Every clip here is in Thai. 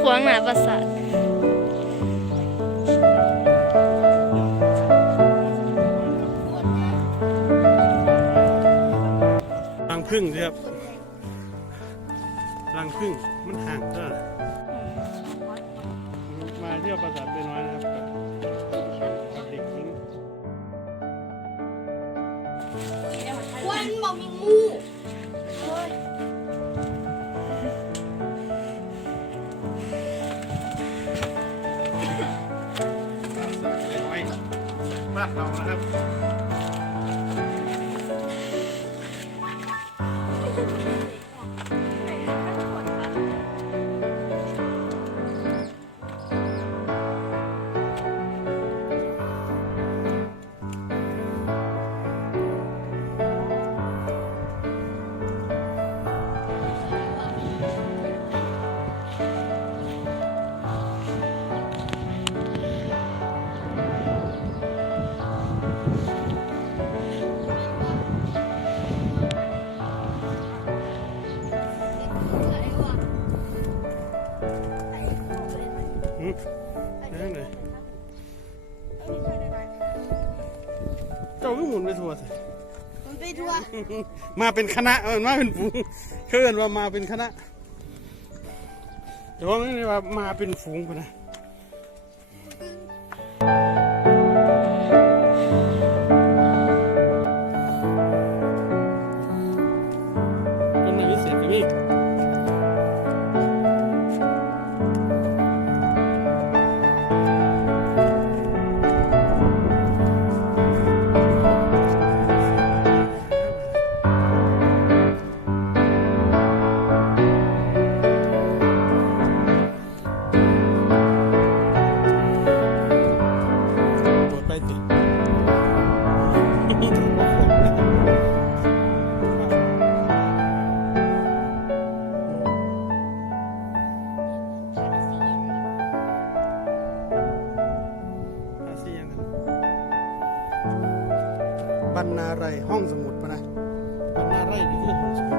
ขวางหนาประสาทรังพึ่งครับรังพึ่งมันห่างก็มาเที่ยวปราสาทเป็นน้อยนะครับกับเด็กหญิงวันบอกมีงู เรานะครับ หืมนั่นเลยเจ้าก็หมุนไปทัวร์สิมันไปทัวร์มาเป็นคณะเออมาเป็นฝูงเขาเอินว่ามาเป็นคณะ แต่ว่าไม่ได้ว่ามาเป็นฝูงไปนะเป็ บรรณาไรห้องสมุดปะนะบรรณาไรนี่คือห้องสมุด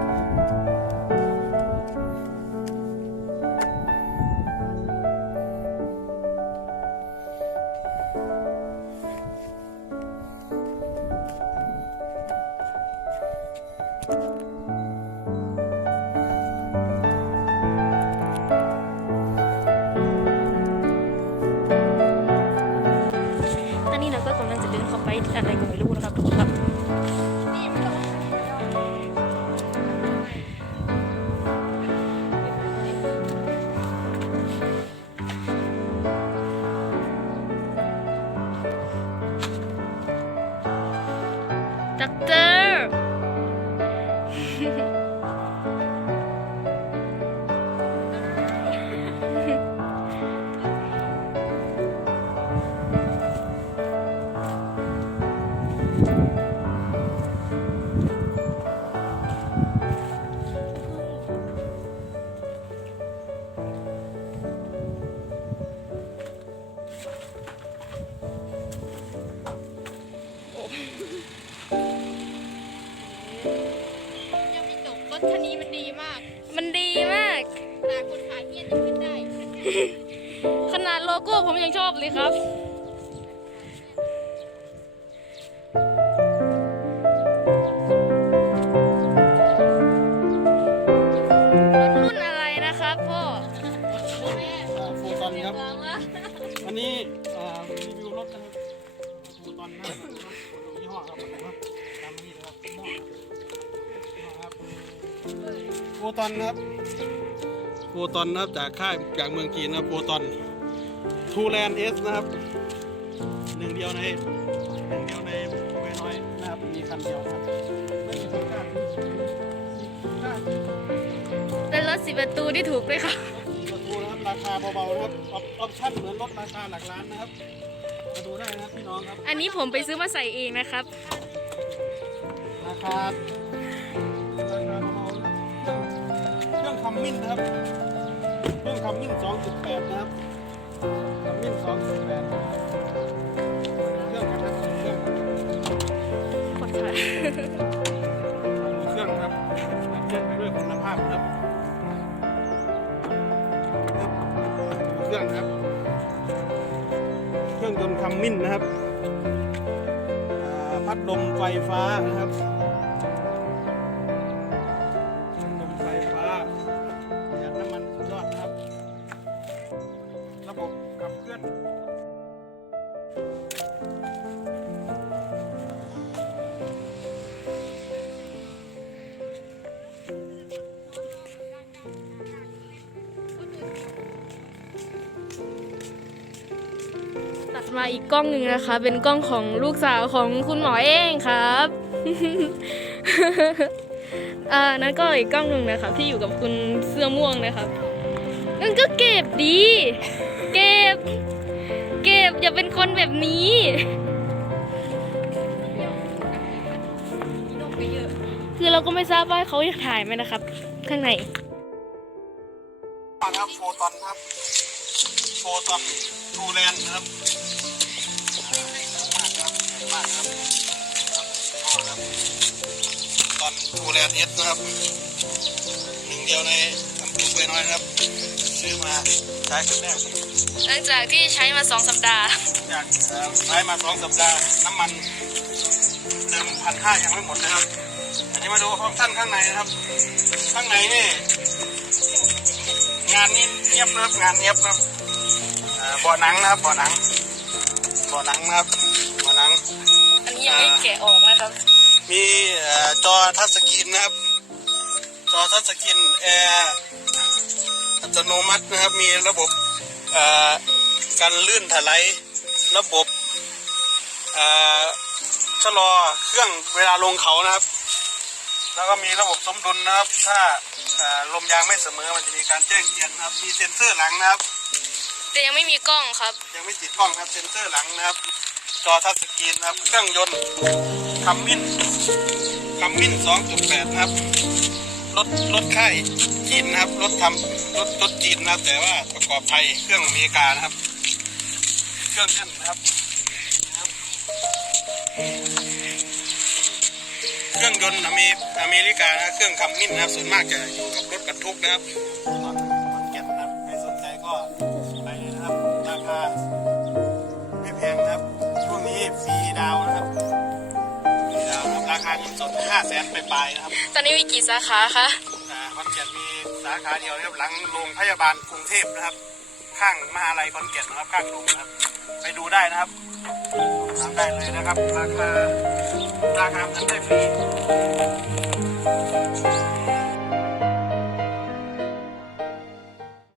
ตอนนี้เราก็กำลังจะเดินเข้าไปอะไรก็ไม่รู้นะครับ โลโก้ผมยังชอบเลยครับรุ่นอะไรนะครับพ่อโฟตอนครับ อันนี้อ่ารีวิวรถนะครับโฟตอนนะครับยี่ห้อครับผมครับตามนี้นะครับครับโฟตอนครับโฟตอนนะครับจากค่ายจากเมืองจีนนะครับโฟตอน ทูแลนเอสนะครับหนึ่งเดียวในหนึ่งเดียวในเวน้อยนะครับมีคันเดียวครับไม่มีคนกล้ากล้าเป็นรถสิบประตูที่ถูกด้วยครับสี่ประตูนะครับราคาเบาๆนะครับออปออปชั่นเหมือนรถราคาหลักล้านนะครับมาดูได้นะครับพี่น้องครับ อันนี้ผมไปซื้อมาใส่เองนะครับ ราคาราคาเบาๆนะครับเครื่องคัมมินนะครับ เครื่องคัมมิน2.8 นะครับ คัมมิน2.8เครื่องกันนะเครื่องขอดค่ะดูเครื่องครับเครื่องไปด้วยคุณภาพครับเครื่องนะครับ เครื่องยนต์คัมมินนะครับอ่าพัดลมไฟฟ้านะครับ มาอีกกล้องหนึ่งนะคะ เป็นกล้องของลูกสาวของคุณหมอเองครับอ่านั่นก็อีกกล้องหนึ่งนะครับที่อยู่กับคุณเสื้อม่วงนะครับนั่นก็เก็บดี เก็บ เก็บอย่าเป็นคนแบบนี้คือเราก็ไม่ทราบว่าเขาอยากถ่ายไหมนะครับ ข้างในครับโฟตอนครับโฟตอนทูแลนด์นะครับ มากครับครับตอนทูแลนด์เอสนะครับหนึ่งเดียวในอำเภอเวยน้อยนะครับ ซื้อมาใช้ครั้งแรกหลังจากที่ใช้มาสองสัปดาห์อยากเอ่อใช้มาสองสัปดาห์น้ำมันเติมพันห้ายังไม่หมดนะครับ อันนี้มาดูฟังก์ชันข้างในนะครับ ข้างในนี่งานนี้เงียบนะครับงานเงียบนะครับอ่าเบาะหนังนะครับเบาะหนังเบาะหนังนะครับ ยังไม่แกะออกนะครับ มีเอ่อจอทัชสกรีนนะครับ จอทัชสกรีนแอร์อัตโนมัตินะครับ มีระบบเอ่อการลื่นถลายระบบเอ่อชะลอเครื่องเวลาลงเขานะครับ แล้วก็มีระบบสมดุลนะครับ ถ้าเอ่อลมยางไม่เสมอมันจะมีการแจ้งเตือนนะครับ มีเซ็นเซอร์หลังนะครับ แต่ยังไม่มีกล้องครับ ยังไม่ติดกล้องครับเซ็นเซอร์หลังนะครับ จอทัชสกรีนนะครับ เครื่องยนต์คัมมินคัมมิน2.8 นะครับ รถรถค่ายจีนนะครับ รถทำรถรถจีนนะครับ แต่ว่าประกอบไทย เครื่องอเมริกานะครับ เครื่องนั่นนะครับ เครื่องยนต์อเมอเมริกานะ เครื่องคัมมินนะครับ ส่วนมากจะอยู่กับรถบรรทุกนะครับ เงินสด5แสนไปลายๆนะครับตอนนี้มีกี่สาขาคะ อ่าขอนแก่นมีสาขาเดียวนะครับหลังโรงพยาบาลกรุงเทพนะครับ ข้างมหาลัยขอนแก่นนะครับข้างโรงนะครับ ไปดูได้นะครับถามได้เลยนะครับราคาราคาเงินได้ฟรี